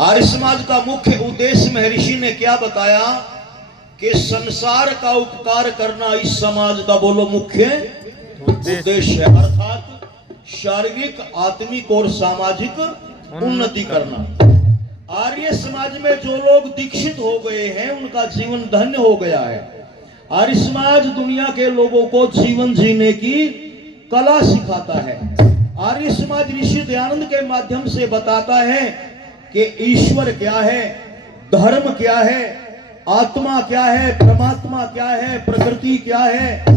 आर्य समाज का मुख्य उद्देश्य महर्षि ने क्या बताया कि संसार का उपकार करना इस समाज का बोलो मुख्य उद्देश्य है, अर्थात शारीरिक, आत्मिक और सामाजिक उन्नति करना। आर्य समाज में जो लोग दीक्षित हो गए हैं उनका जीवन धन्य हो गया है। आर्य समाज दुनिया के लोगों को जीवन जीने की कला सिखाता है। आर्य समाज ऋषि दयानंद के माध्यम से बताता है कि ईश्वर क्या है, धर्म क्या है, आत्मा क्या है, परमात्मा क्या है, प्रकृति क्या है,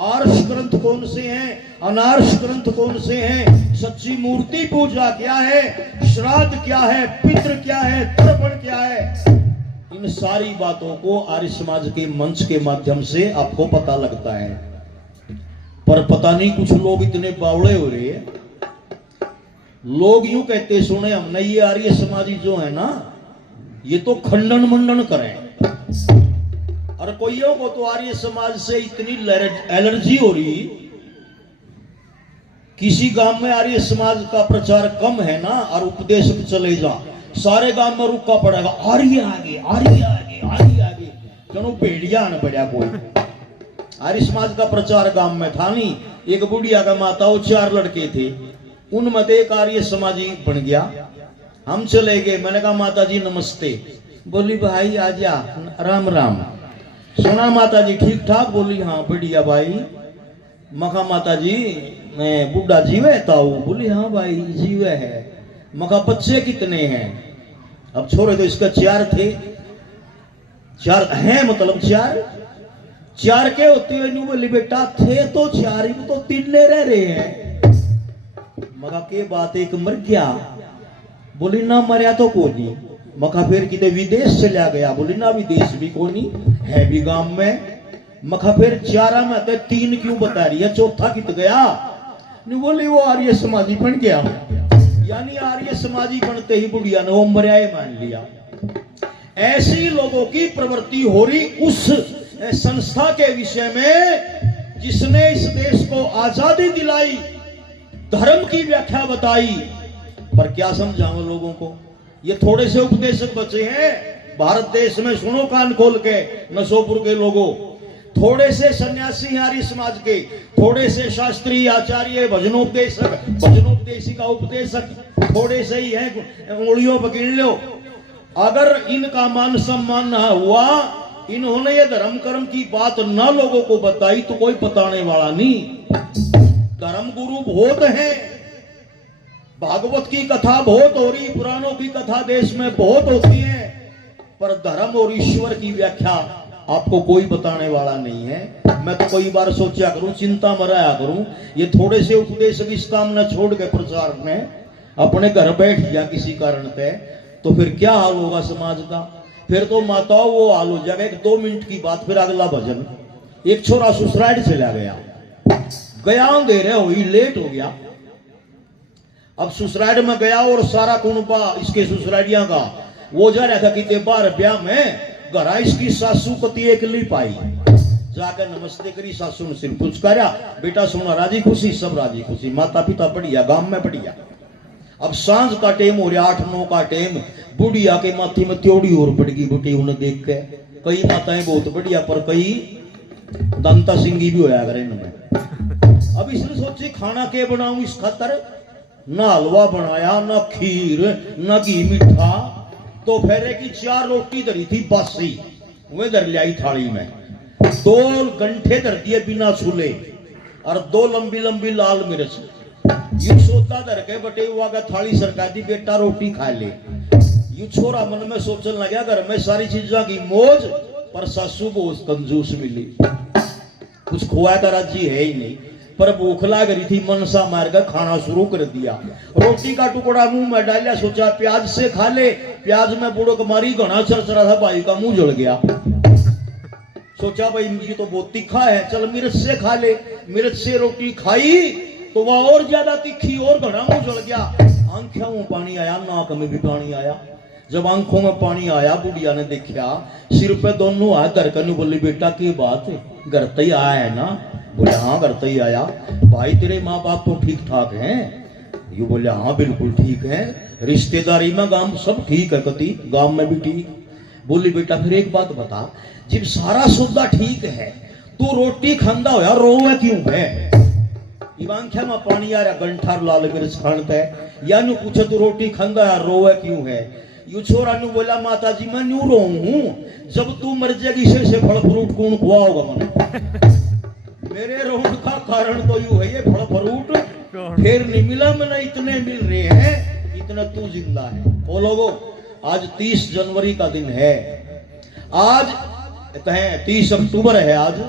आर्ष ग्रंथ कौन से हैं, अनार्ष ग्रंथ कौन से हैं, सच्ची मूर्ति पूजा क्या है, श्राद्ध क्या है, पितृ क्या है, तर्पण क्या है। इन सारी बातों को आर्य समाज के मंच के माध्यम से आपको पता लगता है। पर पता नहीं कुछ लोग इतने बावड़े हो रहे हैं, लोग यूं कहते सुने हमने ये आर्य समाजी जो है ना ये तो खंडन मंडन करें, और कोइयों को तो आर्य समाज से इतनी एलर्जी हो रही। किसी गांव में आर्य समाज का प्रचार कम है ना और उपदेशक चले जा, सारे गांव में रुका पड़ेगा, आर्य आगे, आर्य आगे, आर्य आगे, चलो भेड़िया न पड़ा कोई। आर्य समाज का प्रचार गांव में था नहीं। एक बुढ़िया का माता, वो 4 लड़के थे, उनमें एक आर्य समाजी बन गया। हम चले गए, मैंने कहा माता जी नमस्ते। बोली भाई आजा, राम राम। सुना माता जी ठीक ठाक? बोली हाँ बढ़िया भाई। मखा माता जी मैं बुढ़ा जीवे था। बोली हाँ भाई जीवे है। मखा बच्चे कितने हैं? अब छोरे तो इसका 4 थे। 4 हैं मतलब 4 के होते हुए न्यू। बोली बेटा थे तो 4 ही तो 3 रह रहे हैं। मगा के बात एक मर गया। बोली ना मरिया तो कोनी। मखा फिर किते विदेश चला गया। बोली ना विदेश भी कोनी है भी गांव में। मखा फिर 4 में तो 3 क्यों बता रही है, चौथा कित गया? नहीं बोली वो आर्य समाजी बन गया। यानी आर्य समाजी बनते ही बुढ़िया ने वो मर्याय मान लिया। ऐसी लोगों की प्रवृत्ति हो रही उस संस्था के विषय में जिसने इस देश को आजादी दिलाई, धर्म की व्याख्या बताई। पर क्या समझाओ लोगों को? ये थोड़े से उपदेशक बचे हैं भारत देश में, सुनो कान खोल के नसोपुर के लोगों। थोड़े से सन्यासी आर्य समाज के, थोड़े से शास्त्री आचार्य, भजनोपदेशक, भजनोपदेशिका उपदेशक, थोड़े से ही हैं, उंगलियों पकड़ लो। अगर इनका मान सम्मान ना हुआ, इन्होंने ये धर्म कर्म की बात ना लोगों को बताई तो कोई बताने वाला नहीं। धर्म गुरु बहुत हैं, भागवत की कथा बहुत हो रही, पुराणों की कथा देश में बहुत होती है, पर धर्म और ईश्वर की व्याख्या आपको कोई बताने वाला नहीं है। मैं तो कई बार सोचा करूं, चिंता में रहा करूं, ये थोड़े से उपदेशक इस काम न छोड़ के प्रचार में अपने घर बैठ गया किसी कारण से, तो फिर क्या हाल होगा समाज का? फिर तो माताओं वो हाल हो जाएगा। 2 मिनट की बात, फिर अगला भजन। एक छोरा ससुराल चला गया, अंधेरे हुई, लेट हो गया। अब ससुराल में गया और सारा कुनबा इसके ससुरालिया का वो जा रहा था कि बार ब्याह में घरा इसकी सासू कती एकली पाई। जाकर नमस्ते करी, सासू ने सिर पुचकारा, बेटा सोना राजी खुशी, सब राजी खुशी, माता पिता बढ़िया, गांव में बढ़िया। अब सांझ का टाइम हो रहा, 8-9 का टाइम। बुढ़िया के माथी में त्योड़ी और पड़ गई बेटी उन्हें देख के। कई माताएं बहुत बढ़िया, पर कई दंता सिंगी भी होया करे इनमें। अब इसने सोची खाना के बनाऊं इस खातर, ना हलवा बनाया, ना खीर, ना घी मीठा। तो फेरे की 4 रोटी धरी थी बासी, वे धर लाई थाली में। 2 गंठे धर दिए बिना छूले और 2 लंबी लंबी लाल मिर्च। यू सोता धर के बटे हुआ का थाली सरकार दी, बेटा रोटी खा ले। यू छोरा मन में सोचने लगा घर में सारी चीजों की मौज, पर सासू बहुत कंजूस मिली, कुछ खुआ का राजी है ही नहीं। पर भूख लग रही थी, मनसा मार कर खाना शुरू कर दिया। रोटी का टुकड़ा मुंह में डाला, सोचा प्याज से खा ले। प्याज में बुड़क मारी, घना चरचरा था, भाई का मुंह जल गया। सोचा भाई ये तो बहुत तीखा है, चल मिर्च से खा ले। मिर्च से रोटी खाई तो वह और ज्यादा तीखी, और घना मुंह जल गया। आंखों में पानी आया, नाक में भी पानी आया। जब आंखों में पानी आया, बुढ़िया ने देखा, सिर पे दोनों हाथ धर कर बोली, बेटा की बात घर तय आया है ना? बोले हाँ घर तय आया। भाई तेरे माँ बाप तो ठीक ठाक हैं? यू बोले हाँ बिल्कुल ठीक है, रिश्तेदारी में गांव सब ठीक है, कति गांव में भी ठीक। बोली बेटा फिर एक बात बता, जब सारा सौदा ठीक है तू रोटी खांदा हो यार, रोवे क्यों है? आंख्या में पानी आ रहा, गंठार लाल मिर्च खानता है, या न्यू पूछे तू रोटी खांदा यार रोवे क्यों है? यू छोरा न्यू बोला माता जी मैं न्यू रो हूं, जब तू मर जाएगी से फल फ्रूट कौन खुआओगा मन? मेरे रोने का कारण तो यू है, ये फल फ्रूट फिर नहीं मिला, मैंने इतने मिल रहे हैं, इतना तू जिंदा है। ओ लोगों, आज 30 जनवरी का दिन है, आज कहें 30 अक्टूबर है आज,